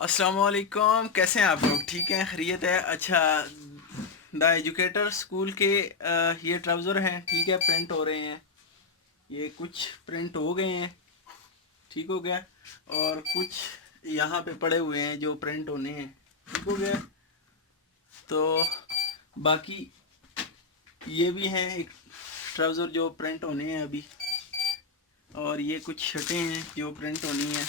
अस्सलाम वालेकुम। कैसे हैं आप लोग? ठीक हैं, खैरियत है? अच्छा, द एजुकेटर स्कूल के ये ट्राउज़र हैं, ठीक है, प्रिंट हो रहे हैं। ये कुछ प्रिंट हो गए हैं, ठीक हो गया, और कुछ यहाँ पे पड़े हुए हैं जो प्रिंट होने हैं, ठीक हो गया। तो बाकी ये भी हैं एक ट्राउज़र जो प्रिंट होने हैं अभी, और ये कुछ शर्टें हैं जो प्रिंट होनी हैं।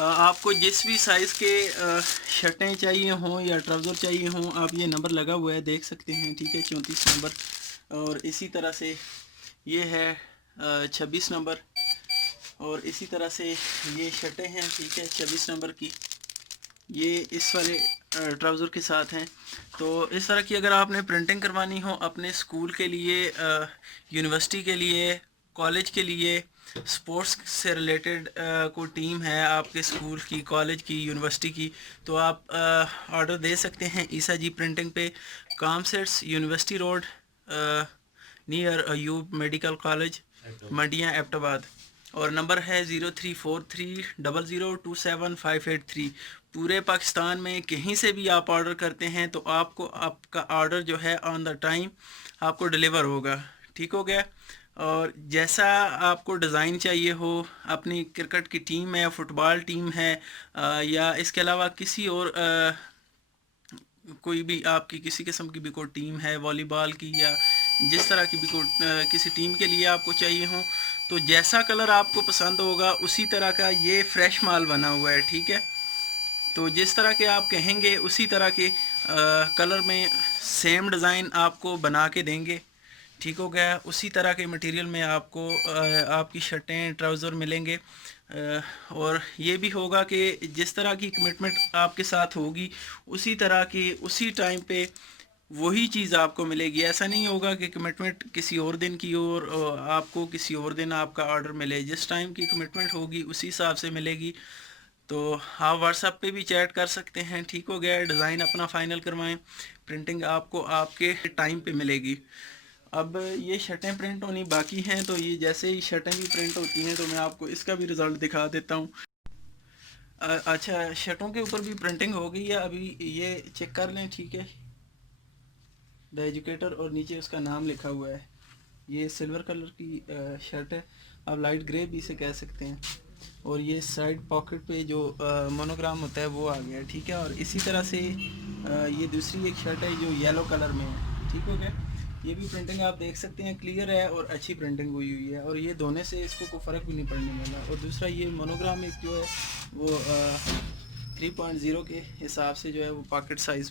आपको जिस भी साइज़ के शर्टें चाहिए हों या ट्राउज़र चाहिए हों, आप ये नंबर लगा हुआ है देख सकते हैं, ठीक है, 34 नंबर। और इसी तरह से ये है 26 नंबर, और इसी तरह से ये शर्टें हैं, ठीक है, 26 नंबर की। ये इस वाले ट्राउज़र के साथ हैं। तो इस तरह की अगर आपने प्रिंटिंग करवानी हो अपने स्कूल के लिए, यूनिवर्सिटी के लिए, कॉलेज के लिए, स्पोर्ट्स से रिलेटेड कोई टीम है आपके स्कूल की, कॉलेज की, यूनिवर्सिटी की, तो आप ऑर्डर दे सकते हैं ईसा जी प्रिंटिंग पे, COMSATS, university road, near Ayub medical college, Mandian, Abbottabad. और नंबर है 034300275883। पूरे पाकिस्तान में कहीं से भी आप ऑर्डर करते हैं तो आपको आपका ऑर्डर जो है ऑन द टाइम आपको डिलीवर होगा, ठीक हो गया। और जैसा आपको डिज़ाइन चाहिए हो, अपनी क्रिकेट की टीम है, फुटबॉल टीम है, या इसके अलावा किसी और कोई भी आपकी किसी किस्म की भी कोई टीम है, वॉलीबॉल की या जिस तरह की भी कोई किसी टीम के लिए आपको चाहिए हो, तो जैसा कलर आपको पसंद होगा उसी तरह का ये फ्रेश माल बना हुआ है, ठीक है। तो जिस तरह के आप कहेंगे उसी तरह के कलर में सेम डिज़ाइन आपको बना के देंगे, ठीक हो गया। उसी तरह के मटेरियल में आपको आपकी शर्टें, ट्राउज़र मिलेंगे। और ये भी होगा कि जिस तरह की कमिटमेंट आपके साथ होगी उसी तरह की उसी टाइम पे वही चीज़ आपको मिलेगी। ऐसा नहीं होगा कि कमिटमेंट किसी और दिन की और आपको किसी और दिन आपका ऑर्डर मिले। जिस टाइम की कमिटमेंट होगी उसी हिसाब से मिलेगी। तो आप व्हाट्सएप पे भी चैट कर सकते हैं, ठीक हो गया। डिज़ाइन अपना फ़ाइनल करवाएं, प्रिंटिंग आपको आपके टाइम पे मिलेगी। अब ये शर्टें प्रिंट होनी बाकी हैं, तो ये जैसे ही शर्टें भी प्रिंट होती हैं तो मैं आपको इसका भी रिज़ल्ट दिखा देता हूँ। अच्छा, शर्टों के ऊपर भी प्रिंटिंग हो गई है, अभी ये चेक कर लें, ठीक है। द एजुकेटर और नीचे उसका नाम लिखा हुआ है। ये सिल्वर कलर की शर्ट है, आप लाइट ग्रे भी इसे कह सकते हैं। और ये साइड पॉकेट पे जो मोनोग्राम होता है वो आ गया है, ठीक है। और इसी तरह से ये दूसरी एक शर्ट है जो येलो कलर में है, ठीक हो गया। ये भी प्रिंटिंग आप देख सकते हैं क्लियर है और अच्छी प्रिंटिंग हुई हुई है, और ये धोने से इसको कोई फ़र्क भी नहीं पड़ने वाला। और दूसरा ये मोनोग्राम एक जो है वो 3.0 के हिसाब से जो है वो पॉकेट साइज़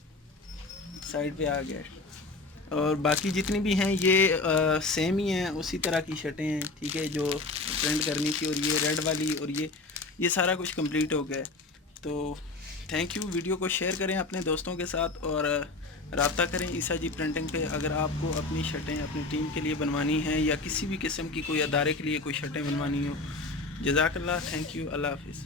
साइड पे आ गया है। और बाकी जितनी भी हैं ये सेम ही हैं, उसी तरह की शर्टें हैं, ठीक है, जो प्रिंट करनी थी। और ये रेड वाली और ये सारा कुछ कंप्लीट हो गया है। तो थैंक यू। वीडियो को शेयर करें अपने दोस्तों के साथ और रब्ता करें ईसा जी प्रिंटिंग पे अगर आपको अपनी शर्टें अपनी टीम के लिए बनवानी हैं या किसी भी किस्म की कोई अदारे के लिए कोई शर्टें बनवानी हो। जज़ाकल्लाह, थैंक यू, अल्लाह हाफिज़।